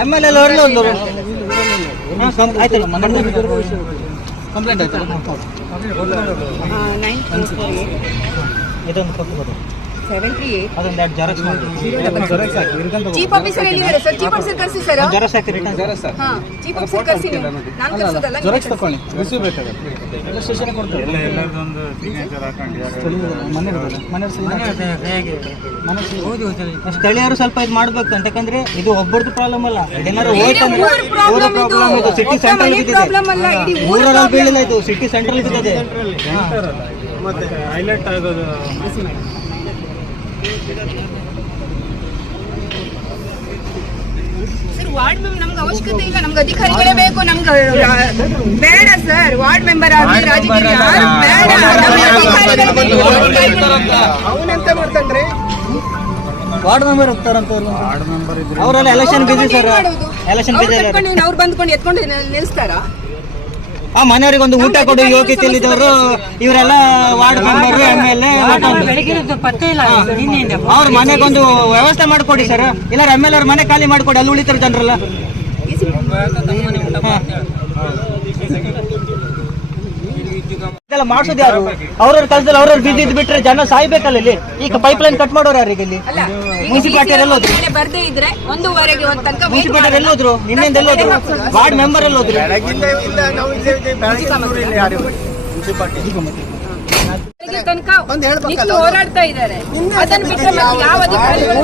M L L ಒಂದು ಕಂ- ಆಯ್ತಲ್ಲ ಕಂಪ್ಲೇಂಟ್ ಆಯ್ತಲ್ಲ? ಇದೊಂದು ಕೊಟ್ಟು ಕೊಡು ಸೆವೆನ್ ತ್ರೀ ಏಟ್ ಅದೊಂದು ಎರಡು ಜೆರಾಕ್ಸ್ ಮಾಡಿ ಚೀಫ್ ಆಫೀಸರ್ ಎಲ್ಲಿದ್ದಾರೆ ಸರ್ ಚೀಫ್ ಆಫೀಸರ್ ಕರ್ಸಿ ಸರ್ ಜೆರಾಕ್ಸ್ ಹಾಕಿ ರಿಟರ್ನ್ ಹಾ ಚೀಫ್ ಆಫೀಸರ್ ಕರ್ಸಿ ನೀವು ನಾನು ಕರ್ಸೋದಲ್ಲ ನೀವು ಜೆರಾಕ್ಸ್ ತಗೊಳ್ಳಿ ರಿಸೀವ್ ಬೇಕಾಗುತ್ತೆ ಎಲ್ಲ ಸ್ಟೇಷನ್ ಕೊಡ್ತಾರೆ ಮನೆ ಮನೆ ಸ್ಥಳೀಯರು ಸ್ವಲ್ಪ ಇದು ಮಾಡ್ಬೇಕು ಅಂತ ಯಾಕಂದ್ರೆ ಇದು ಒಬ್ಬರದ್ದು ಪ್ರಾಬ್ಲಮ್ ಅಲ್ಲ ಏನಾದ್ರು ಹೋಯ್ತಂದ್ರೆ ಊರ್ ಪ್ರಾಬ್ಲಮ್ ಇದು ಸಿಟಿ ಸೆಂಟ್ರಲ್ ಇದ್ದಿದೆ ಊರಲ್ಲಿ ಬೀಳಿಲ್ಲ ಇದು ಸಿಟಿ ಸೆಂಟ್ರಲ್ ಇದ್ದಿದೆ ಮತ್ತೆ ಹೈಲೈಟ್ ಆಗೋದು ಸರ್ ವಾರ್ಡ್ ಮೆಂಬರ್ ನಮ್ಗೆ ಅವಶ್ಯಕತೆ ಇಲ್ಲ. ನಮ್ಗೆ ಅಧಿಕಾರಿಗಳೇ ಬೇಕು. ನಮ್ಗೆ ಬೇಡ ಸರ್. ವಾರ್ಡ್ ಮೆಂಬರ್ ಆಗಲಿ ರಾಜಕೀಯ ಯಾರು ಬೇಡ. ನಮ್ಗೆ ಅಧಿಕಾರಿಗಳೇ ಬೇಕು. ಅವನೆಂತ ಮಾಡ್ತಾನ್ರಿ. ವಾರ್ಡ್ ಮೆಂಬರ್ ಹೋಗ್ತಾರಂತ ಅವರೆಲ್ಲ ಎಲೆಕ್ಷನ್ ಬಿಸಿ ಸರ್ ಏನ್ ಮಾಡೋದು? ಎಲೆಕ್ಷನ್ ಅವ್ರು ಕಟ್ಕೊಂಡು ಇವ್ನು ಅವ್ರು ಬಂದ್ಕೊಂಡು ಎತ್ಕೊಂಡು ನಿಲ್- ನಿಲ್ಸ್ತಾರಾ? ಆ ಮನೆಯವರಿಗೆ ಒಂದು ಊಟ ಕೊಡು ಯೋಗ್ಯತೆ ಇಲ್ಲಿದ್ದವರು ಇವರೆಲ್ಲ ward member M L A ಅವ್ರ ಮನೆಗೊಂದು ವ್ಯವಸ್ಥೆ ಮಾಡ್ಕೊಡಿ ಸರ್. ಇಲ್ಲ ಎಂ ಎಲ್ ಅವ್ರ ಮನೆ ಖಾಲಿ ಮಾಡ್ಕೊಡಿ ಅಲ್ಲಿ ಉಳಿತಾರೆ ಜನರಲ್ಲ. ಇದೆಲ್ಲ ಮಾಡ್ಸೋದು ಯಾರು? ಅವ್ರವ್ರ ಕೆಲಸದಲ್ಲಿ ಅವ್ರವ್ರು ಬಿದ್ದು ಇದ್ದು ಬಿಟ್ರೆ ಜನ ಸಾಯ್ಬೇಕಲ್ಲ ಇಲ್ಲಿ? ಈಗ ಪೈಪ್ ಲೈನ್ ಕಟ್ ಮಾಡೋರು ಯಾರಿಗೆ ಇಲ್ಲಿ? ಮುನ್ಸಿಪಾಲ್ಟಿ ಎಲ್ಲೋದ್ರು ಬರ್ದೇ ಇದ್ರೆ ಒಂದೂವರೆಗೆ ಒಂದ್ ತನಕ ಮುನ್ಸಿಪಾಲ್ಟಿ ಎಲ್ಲೋದ್ರು ನಿನ್ನೆಂದ ಎಲ್ಲೋದ್ರು ವಾರ್ಡ್ ಮೆಂಬರ್ ಎಲ್ಲೋದ್ರು ಹೋದ್ರು? ತನಕ ಹೋರಾಡ್ತಾ ಇದ್ದಾರೆ. ಅದನ್ನ ಬಿಟ್ಟರೆ ಯಾವ ಅಧಿಕಾರಿಗಳು.